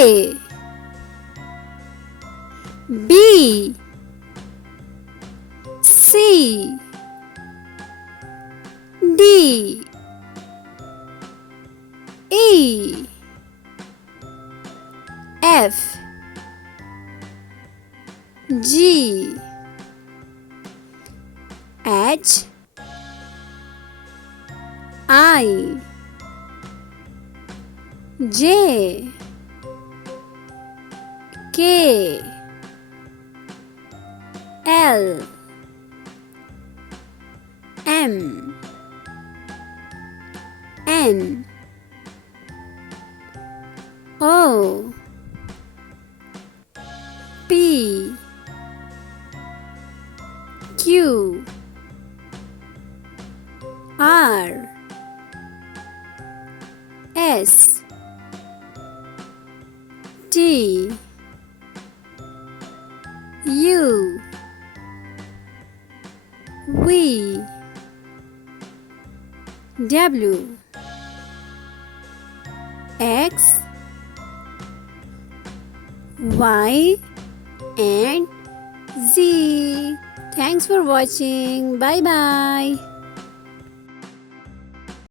A, B, C, D, E, F, G, H, I, J, K, L, M, N, O, P, Q, R, S, T, U, V, W, X, Y and Z. Thanks for watching. Bye bye.